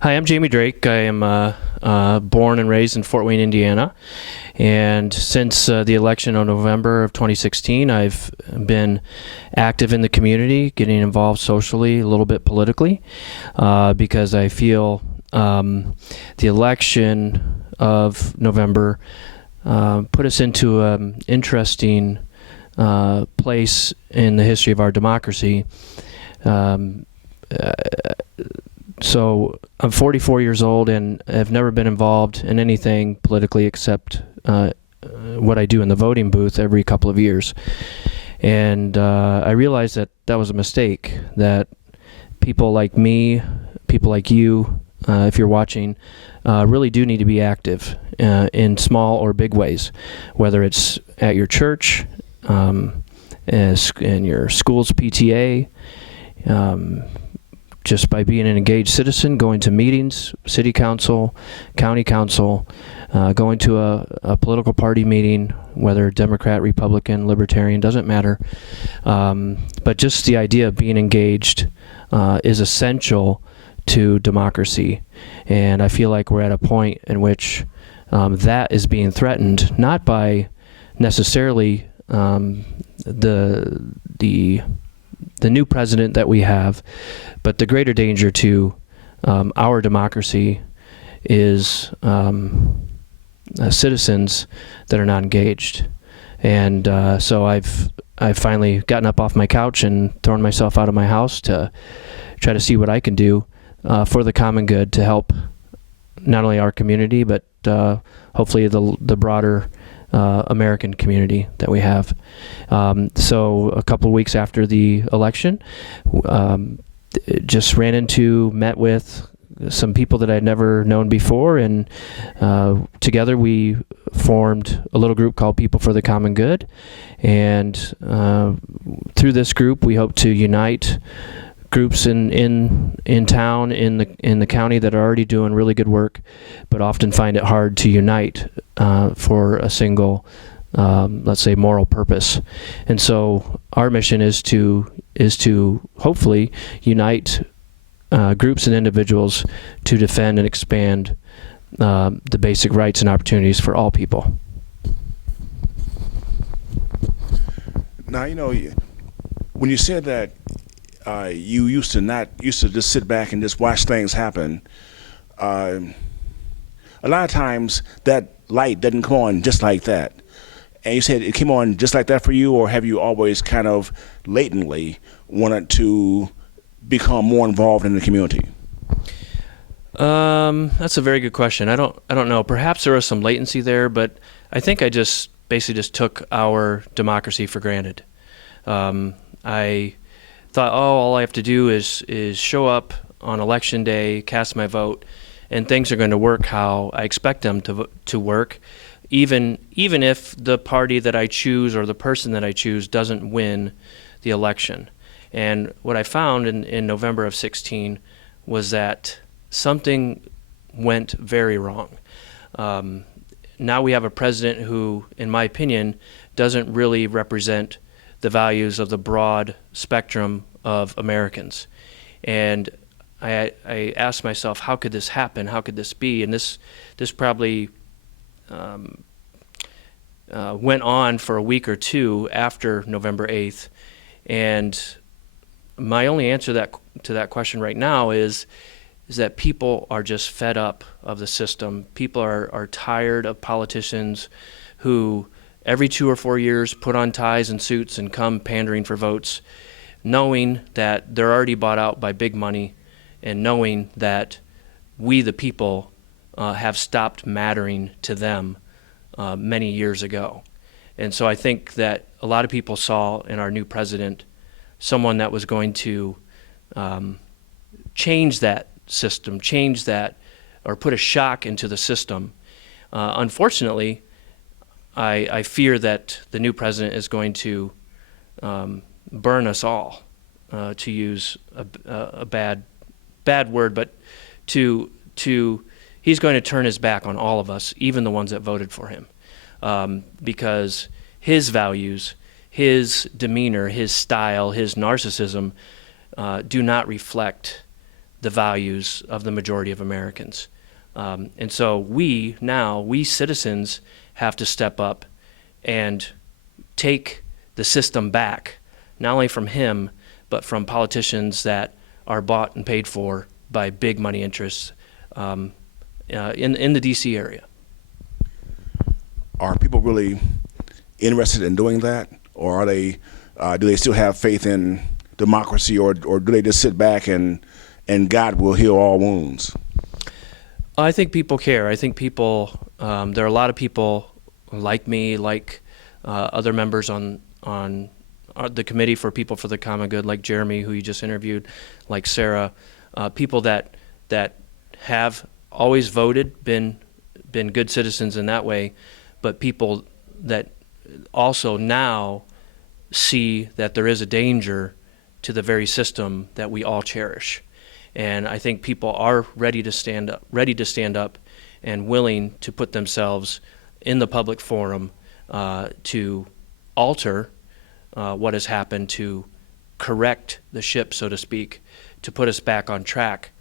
Hi, I'm Jamie Drake. I am born and raised in Fort Wayne, Indiana. And since the election in November of 2016, I've been active in the community, getting involved socially, a little bit politically, because I feel the election of November put us into an interesting place in the history of our democracy. So I'm 44 years old and have never been involved in anything politically except what I do in the voting booth every couple of years. And I realized that that was a mistake, that people like me, people like you, if you're watching, really do need to be active in small or big ways, whether it's at your church, in your school's PTA, just by being an engaged citizen, going to meetings, city council, county council, going to a political party meeting, whether Democrat, Republican, Libertarian, doesn't matter. But just the idea of being engaged is essential to democracy. And I feel like we're at a point in which that is being threatened, not by necessarily the new president that we have, but the greater danger to our democracy is citizens that are not engaged. And so I've finally gotten up off my couch and thrown myself out of my house to try to see what I can do for the common good, to help not only our community, but hopefully the broader American community that we have. So a couple of weeks after the election, just met with some people that I'd never known before, and together we formed a little group called People for the Common Good. And through this group, we hope to unite groups in town, in the county, that are already doing really good work, but often find it hard to unite for a single, let's say, moral purpose. And so our mission is to hopefully unite groups and individuals to defend and expand the basic rights and opportunities for all people. Now, when you said that you used to just sit back and just watch things happen, a lot of times that light doesn't come on just like that. And you said it came on just like that for you, or have you always kind of latently wanted to become more involved in the community? That's a very good question. I don't know. Perhaps there was some latency there, but I think I just basically took our democracy for granted. I thought, all I have to do is show up on election day, cast my vote, and things are going to work how I expect them to work, even if the party that I choose or the person that I choose doesn't win the election. And what I found in November of 16 was that something went very wrong. Now we have a president who, in my opinion, doesn't really represent the values of the broad spectrum of Americans. And I asked myself, how could this happen? How could this be? And this probably went on for a week or two after November 8th. And my only answer to that question right now is that people are just fed up of the system. People are tired of politicians who every 2 or 4 years put on ties and suits and come pandering for votes, knowing that they're already bought out by big money, and knowing that we, the people, have stopped mattering to them many years ago. And so I think that a lot of people saw in our new president someone that was going to change that system, or put a shock into the system. Unfortunately, I fear that the new president is going to burn us all, to use a bad word, but he's going to turn his back on all of us, even the ones that voted for him, because his values, his demeanor, his style, his narcissism do not reflect the values of the majority of Americans. And so we citizens have to step up and take the system back, not only from him, but from politicians that are bought and paid for by big money interests in the D.C. area. Are people really interested in doing that, or are they? Do they still have faith in democracy, or do they just sit back and God will heal all wounds? I think people care. I think people. There are a lot of people like me, like other members on the Committee for People for the Common Good, like Jeremy, who you just interviewed, like Sarah, people that have always voted, been good citizens in that way, but people that also now see that there is a danger to the very system that we all cherish. And I think people are ready to stand up and willing to put themselves in the public forum to alter what has happened, to correct the ship, so to speak, to put us back on track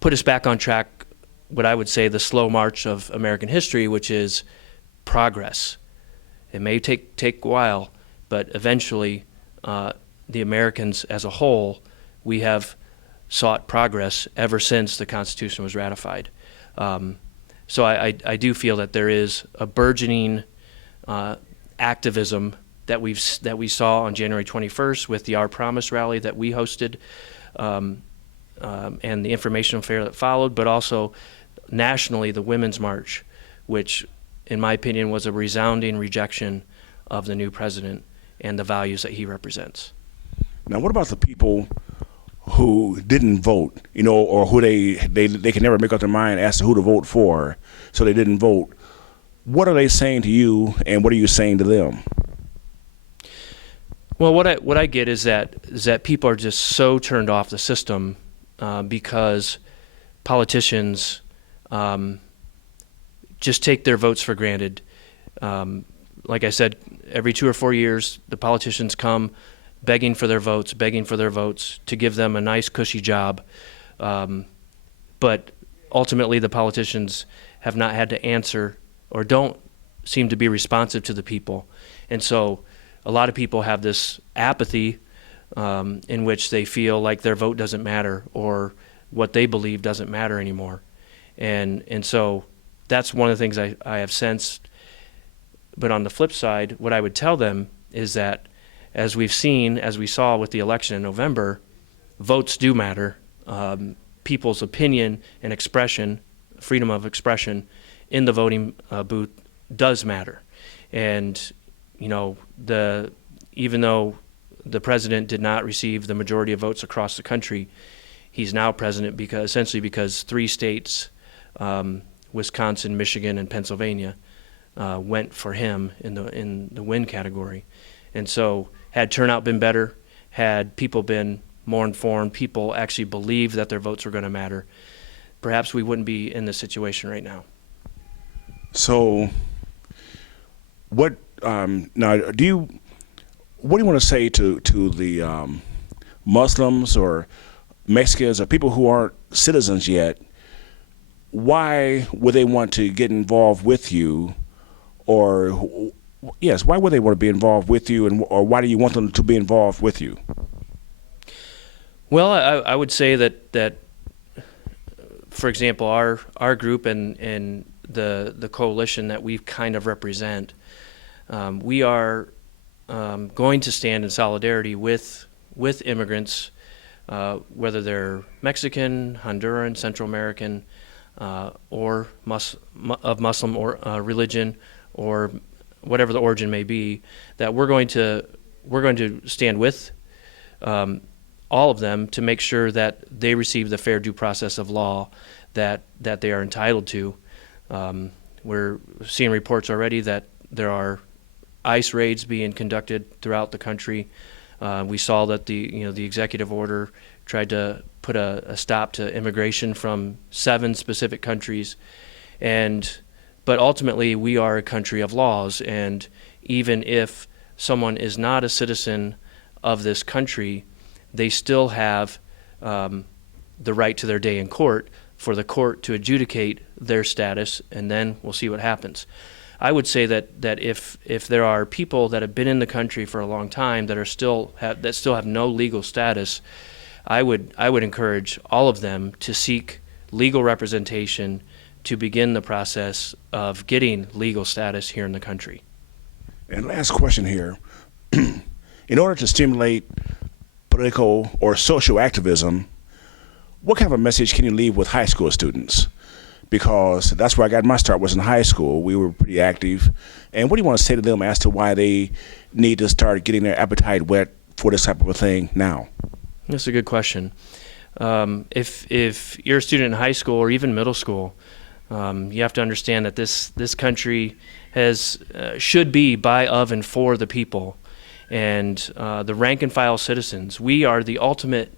put us back on track, what I would say the slow march of American history, which is progress. It may take a while, but eventually the Americans as a whole, we have sought progress ever since the Constitution was ratified. So I do feel that there is a burgeoning activism that we saw on January 21st with the Our Promise rally that we hosted, and the informational fair that followed, but also nationally the Women's March, which in my opinion was a resounding rejection of the new president and the values that he represents. Now, what about the people who didn't vote, or who they can never make up their mind as to who to vote for, so they didn't vote? What are they saying to you, and what are you saying to them? Well, what I get is that people are just so turned off the system because politicians just take their votes for granted. Like I said, every 2 or 4 years, the politicians come begging for their votes to give them a nice, cushy job. But ultimately, the politicians have not had to answer or don't seem to be responsive to the people. And so a lot of people have this apathy in which they feel like their vote doesn't matter or what they believe doesn't matter anymore. And so that's one of the things I have sensed. But on the flip side, what I would tell them is that as we saw with the election in November, votes do matter. People's opinion and expression, freedom of expression in the voting booth does matter. And, even though the president did not receive the majority of votes across the country, he's now president essentially because 3 states, Wisconsin, Michigan, and Pennsylvania, went for him in the win category. And so had turnout been better, had people been more informed, people actually believed that their votes were going to matter, perhaps we wouldn't be in this situation right now. So what now what do you want to say to the Muslims or Mexicans or people who aren't citizens yet? Why would they want to get involved with you, or yes, why would they want to be involved with you, or why do you want them to be involved with you? Well, I would say that for example, our group and the coalition that we kind of represent, we are going to stand in solidarity with immigrants, whether they're Mexican, Honduran, Central American, or of Muslim or religion, or whatever the origin may be. That we're going to stand with all of them to make sure that they receive the fair due process of law that they are entitled to. We're seeing reports already that there are ICE raids being conducted throughout the country. We saw that the executive order tried to put a stop to immigration from 7 specific countries, but ultimately we are a country of laws, and even if someone is not a citizen of this country, they still have the right to their day in court for the court to adjudicate their status, and then we'll see what happens. I would say that if there are people that have been in the country for a long time that still have no legal status, I would encourage all of them to seek legal representation to begin the process of getting legal status here in the country. And last question here. In order to stimulate political or social activism, what kind of a message can you leave with high school students? Because that's where I got my start, was in high school. We were pretty active. And what do you want to say to them as to why they need to start getting their appetite whet for this type of a thing now? That's a good question. If you're a student in high school or even middle school, you have to understand that this country should be by, of, and for the people. And the rank and file citizens, we are the ultimate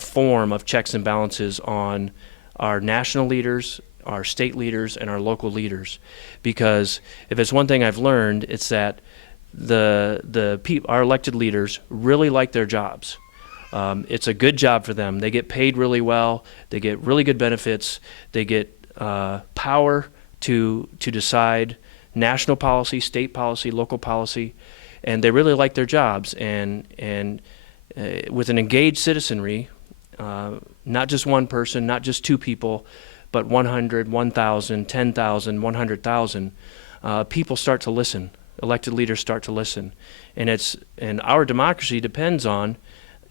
form of checks and balances on our national leaders, our state leaders, and our local leaders. Because if it's one thing I've learned, it's that our elected leaders really like their jobs. It's a good job for them. They get paid really well. They get really good benefits. They get power to decide national policy, state policy, local policy, and they really like their jobs. And with an engaged citizenry, not just one person, not just two people, but 100, 1,000, 10,000, 100,000, people start to listen. Elected leaders start to listen, and our democracy depends on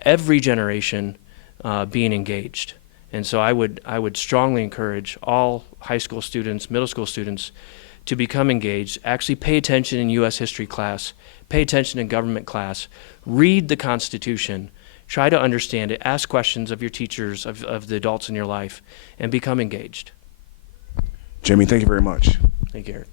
every generation being engaged. And so I would strongly encourage all high school students, middle school students, to become engaged. Actually pay attention in U.S. history class, pay attention in government class, read the Constitution, try to understand it, ask questions of your teachers, of the adults in your life, and become engaged. Jamie, thank you very much. Thank you, Eric.